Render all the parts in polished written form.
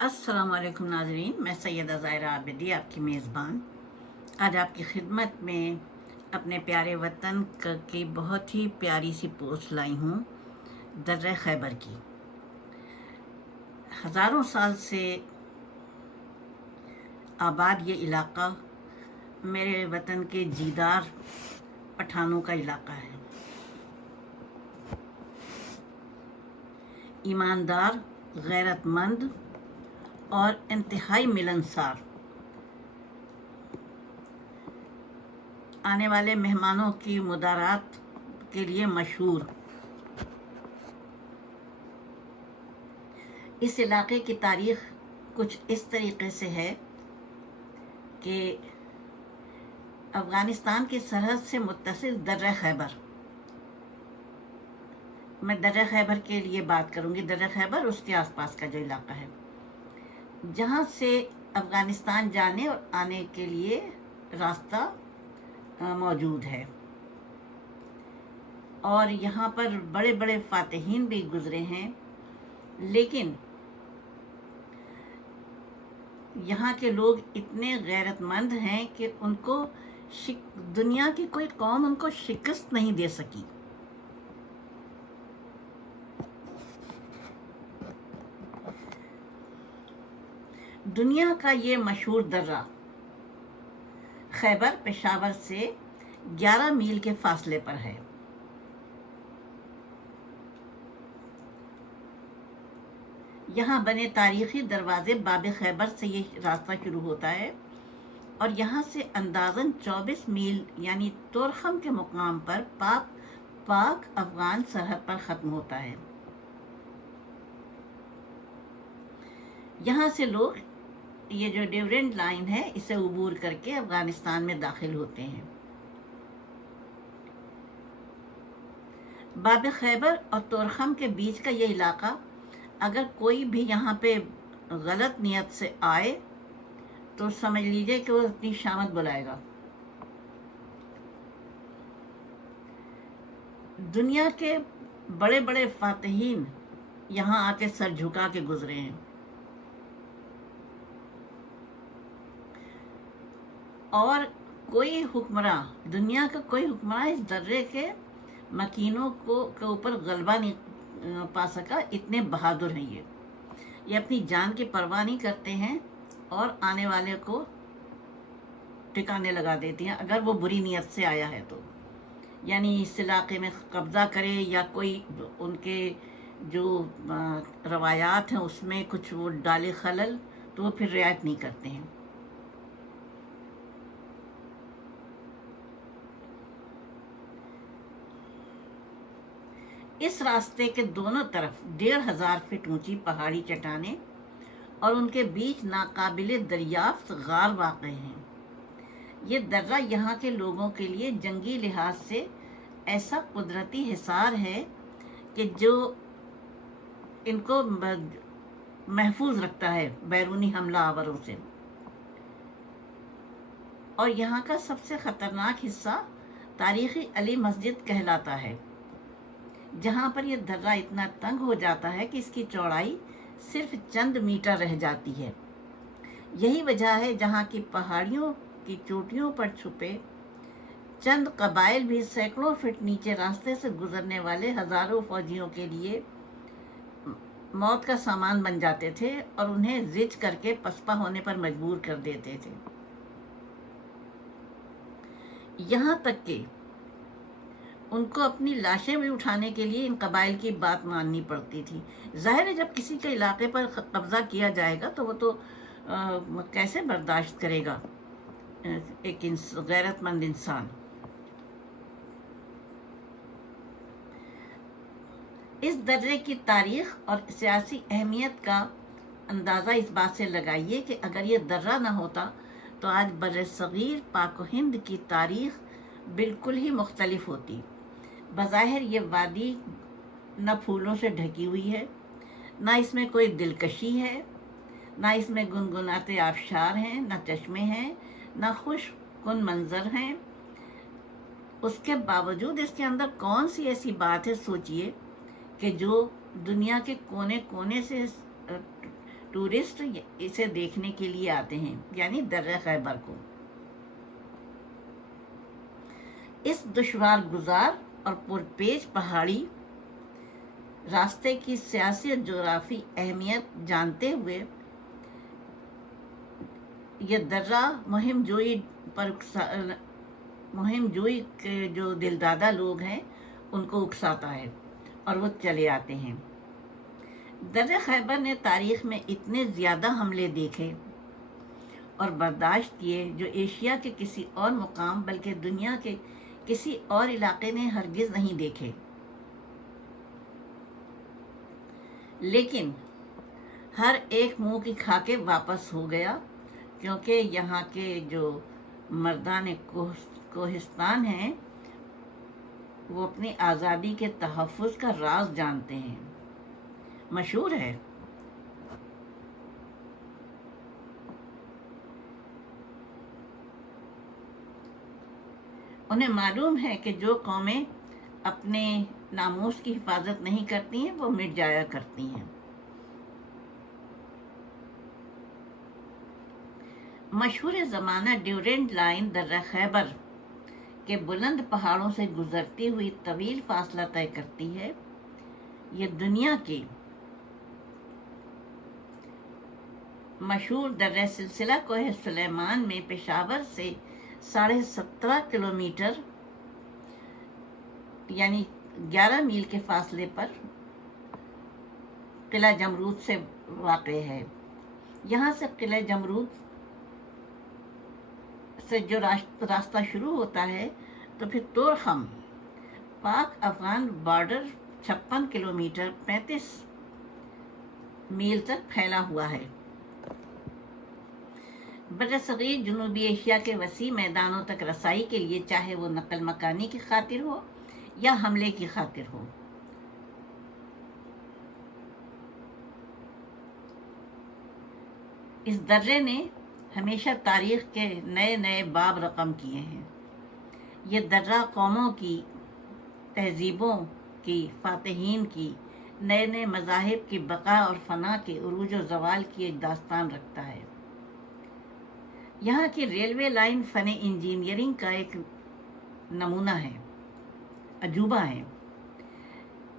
अस्सलाम वालेकुम नाज़रीन, मैं सैयदा ज़ाहिरा आबिदी आपकी मेज़बान आज आपकी खिदमत में अपने प्यारे वतन की बहुत ही प्यारी सी पोस्ट लाई हूँ। दर्रे खैबर की हज़ारों साल से आबाद ये इलाका मेरे वतन के जीदार पठानों का इलाका है। ईमानदार, गैरतमंद और इंतहाई मिलनसार, आने वाले मेहमानों की मुदारात के लिए मशहूर इस इलाके की तारीख़ कुछ इस तरीक़े से है कि अफ़गानिस्तान की सरहद से मुत्तसिल दर्रे खैबर, मैं दर्रे खैबर के लिए बात करूँगी। दर्रे खैबर उसके आसपास का जो इलाका है जहाँ से अफ़गानिस्तान जाने और आने के लिए रास्ता मौजूद है, और यहाँ पर बड़े बड़े फ़ातिहीन भी गुज़रे हैं। लेकिन यहाँ के लोग इतने गैरतमंद हैं कि उनको दुनिया की कोई कौम उनको शिकस्त नहीं दे सकी। दुनिया का ये मशहूर दर्रा खैबर पेशावर से 11 मील के फासले पर है। यहाँ बने तारीख़ी दरवाज़े बाब खैबर से ये रास्ता शुरू होता है और यहाँ से अंदाज़न 24 मील यानी तोरखम के मुकाम पर पाक अफ़गान सरहद पर ख़त्म होता है। यहाँ से लोग ये जो डिविडेंड लाइन है इसे उबूर करके अफ़गानिस्तान में दाखिल होते हैं। बाब खैबर और तोरखम के बीच का ये इलाका, अगर कोई भी यहाँ पे गलत नियत से आए तो समझ लीजिए कि वो अपनी शामत बुलाएगा। दुनिया के बड़े बड़े फ़ातिहीन यहाँ आके सर झुका के गुजरे हैं, और कोई हुक्मरान, दुनिया का कोई हुक्मरान इस दर्रे के मकीनों के ऊपर गलबा नहीं पा सका। इतने बहादुर हैं ये अपनी जान की परवाह नहीं करते हैं और आने वाले को ठिकाने लगा देती हैं अगर वो बुरी नीयत से आया है तो, यानी इस इलाके में कब्ज़ा करे या कोई उनके जो रवायात हैं उसमें कुछ वो डाले खलल तो वो फिर रियायत नहीं करते हैं। इस रास्ते के दोनों तरफ 1500 फीट ऊंची पहाड़ी चट्टानें और उनके बीच नाकाबिले दरियाफ्त गार वाक़ हैं। ये दर्रा यहाँ के लोगों के लिए जंगी लिहाज से ऐसा कुदरती हिसार है कि जो इनको महफूज रखता है बैरूनी हमला आवरों से। और यहाँ का सबसे ख़तरनाक हिस्सा तारीख़ी अली मस्जिद कहलाता है, जहाँ पर यह दर्रा इतना तंग हो जाता है कि इसकी चौड़ाई सिर्फ चंद मीटर रह जाती है। यही वजह है जहाँ की पहाड़ियों की चोटियों पर छुपे चंद कबाइल भी सैकड़ों फीट नीचे रास्ते से गुजरने वाले हज़ारों फौजियों के लिए मौत का सामान बन जाते थे और उन्हें जिज करके पसपा होने पर मजबूर कर देते थे। यहाँ तक कि उनको अपनी लाशें भी उठाने के लिए इन कबाइल की बात माननी पड़ती थी। ज़ाहिर है जब किसी के इलाके पर कब्ज़ा किया जाएगा तो वो तो कैसे बर्दाश्त करेगा एक गैरतमंद इंसान। इस दर्रे की तारीख़ और सियासी अहमियत का अंदाज़ा इस बात से लगाइए कि अगर ये दर्रा ना होता तो आज बर्र-ए-सग़ीर पाक व हिंद की तारीख़ बिल्कुल ही मुख्तलिफ होती। बज़ाहिर ये वादी न फूलों से ढकी हुई है, ना इसमें कोई दिलकशी है, ना इसमें गुनगुनाते आबशार हैं, ना चश्मे हैं, ना खुशकुन मंज़र हैं। उसके बावजूद इसके अंदर कौन सी ऐसी बात है, सोचिए, कि जो दुनिया के कोने कोने से टूरिस्ट इसे देखने के लिए आते हैं, यानी दर्रा खैबर को। इस दुश्वार गुजार और पुरपेच पहाड़ी रास्ते की सियासी और जोग्राफी अहमियत जानते हुए ये दर्रा मुहिम जोई के जो दिलदादा लोग हैं उनको उकसाता है और वो चले आते हैं। दर्रा खैबर ने तारीख़ में इतने ज़्यादा हमले देखे और बर्दाश्त किए जो एशिया के किसी और मुकाम बल्कि दुनिया के किसी और इलाके ने हरगिज़ नहीं देखे। लेकिन हर एक मुंह की खा के वापस हो गया, क्योंकि यहाँ के जो मर्दान कोहिस्तान हैं वो अपनी आज़ादी के तहफ़्फ़ुज़ का राज जानते हैं। मशहूर है। उन्हें मालूम है कि जो कौमें अपने नामूस की हिफाजत नहीं करती हैं वो मिट जाया करती हैं। मशहूर ज़माना ड्यूरेंट लाइन दर्रा खैबर के बुलंद पहाड़ों से गुजरती हुई तवील फासला तय करती है। ये दुनिया की मशहूर दर्रा सिलसिला कोह सुलेमान में पेशावर से 17.5 किलोमीटर यानी 11 मील के फासले पर किला जमरूद से वाक़ है। यहाँ से किला जमरूद से जो रास्ता शुरू होता है तो फिर तोरखम पाक अफगान बॉर्डर 56 किलोमीटर 35 मील तक फैला हुआ है। बरसगीर जनूबी एशिया के वसी मैदानों तक रसाई के लिए, चाहे वो नकल मकानी की खातिर हो या हमले की खातिर हो, इस दर्रे ने हमेशा तारीख़ के नए नए बाब रकम किए हैं। ये दर्रा कौमों की, तहजीबों की, फ़ातिहीन की, नए नए मज़ाहिब की बका और फ़ना के उरूज व ज़वाल की एक दास्तान रखता है। यहाँ की रेलवे लाइन फ़न इंजीनियरिंग का एक नमूना है, अजूबा है।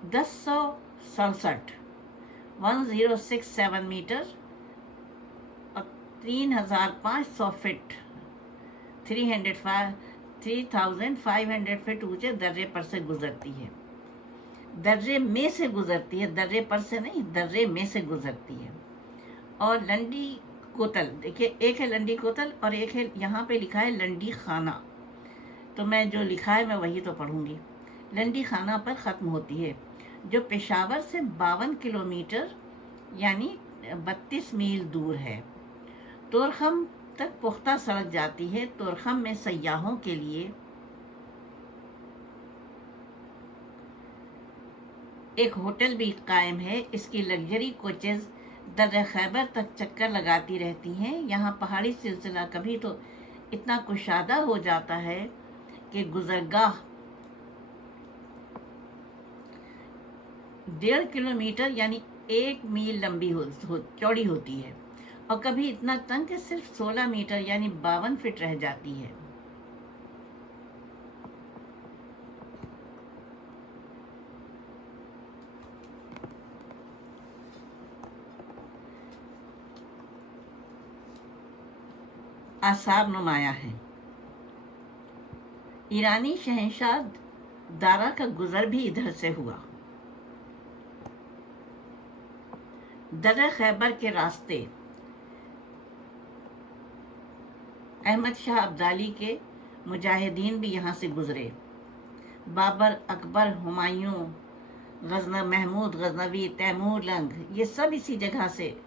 1067 1067 मीटर और 3500 फीट 3500 फीट ऊंचे दर्रे पर से गुजरती है। दर्रे में से गुजरती है, दर्रे पर से नहीं, दर्रे में से गुजरती है। और लंडी कोतल, देखिए एक है लंडी कोतल और एक है यहाँ पे लिखा है लंडी खाना, तो मैं जो लिखा है मैं वही तो पढ़ूंगी। लंडी खाना पर ख़त्म होती है, जो पेशावर से 52 किलोमीटर यानी 32 मील दूर है। तोरखम तक पुख्ता सड़क जाती है। तोरखम में सयाहों के लिए एक होटल भी कायम है। इसकी लग्जरी कोचेज़ दर्रा खैबर तक चक्कर लगाती रहती हैं। यहाँ पहाड़ी सिलसिला कभी तो इतना कुशादा हो जाता है कि गुजरगाह 1.5 किलोमीटर यानी 1 मील लंबी चौड़ी होती है, और कभी इतना तंग कि सिर्फ 16 मीटर यानी 52 फीट रह जाती है। आसार नुमाया है। ईरानी शहंशाह दारा का गुजर भी इधर से हुआ। दर्रा खैबर के रास्ते अहमद शाह अब्दाली के मुजाहिदीन भी यहाँ से गुजरे। बाबर, अकबर, हुमायूं, महमूद गजनवी, तैमूर लंग, ये सब इसी जगह से